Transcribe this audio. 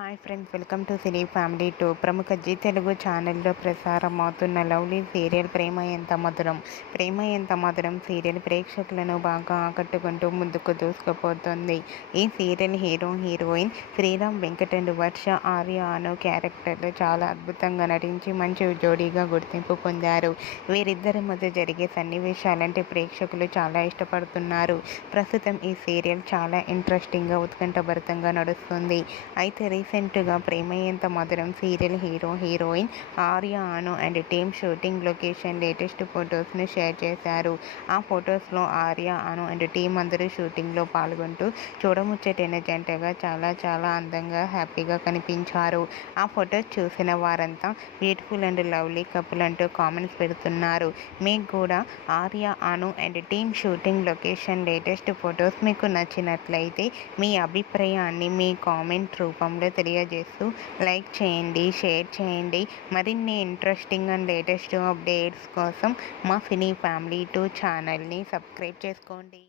Hi friends, welcome to cine family two. ప్రముఖ G Telugu ఛానల్లో ప్రసారం అవుతున్న లవ్లీ సీరియల్ ప్రేమ ఎంత మధురం. ప్రేమ ఎంత మధురం సీరియల్ ప్రేక్షకులను బాగా ఆకట్టుకుంటూ ముందుకు దూసుకుపోతుంది. ఈ serial heroine Sriram Venkat and Varsha Arya Anu క్యారెక్టర్లు చాలా అద్భుతంగా నటించి మంచి జోడీగా గుర్తింపు పొందారు. వీరిద్దరి మధ్య జరిగే సన్నివేశాలంటే ప్రేక్షకులు చాలా ఇష్టపడుతున్నారు. ప్రస్తుతం ఈ సీరియల్ చాలా ఇంట్రెస్టింగ్గా ఉత్కంఠభరితంగా నడుస్తుంది. అయితే రీసెంట్గా Prema Entha Madhuram serial heroine Arya Anu and team shooting location latest ఫొటోస్ను షేర్ చేశారు. ఆ ఫొటోస్లో ఆర్య అను అండ్ టీం అందరూ షూటింగ్లో పాల్గొంటూ చూడముచ్చటైన జంటగా చాలా అందంగా హ్యాపీగా కనిపించారు. ఆ ఫొటోస్ చూసిన వారంతా బ్యూటిఫుల్ అండ్ లవ్లీ కపుల్ అంటూ కామెంట్స్ పెడుతున్నారు. మీకు కూడా Arya Anu and team shooting location latest photos మీకు నచ్చినట్లయితే మీ అభిప్రాయాన్ని మీ కామెంట్ రూపంలో తెలియజేస్తూ లైక్ చేయండి, షేర్ చేయండి. మరిన్ని ఇంట్రెస్టింగ్ అండ్ లేటెస్ట్ అప్డేట్స్ కోసం మా సినీ ఫ్యామిలీ టూ ఛానల్ని సబ్స్క్రైబ్ చేసుకోండి.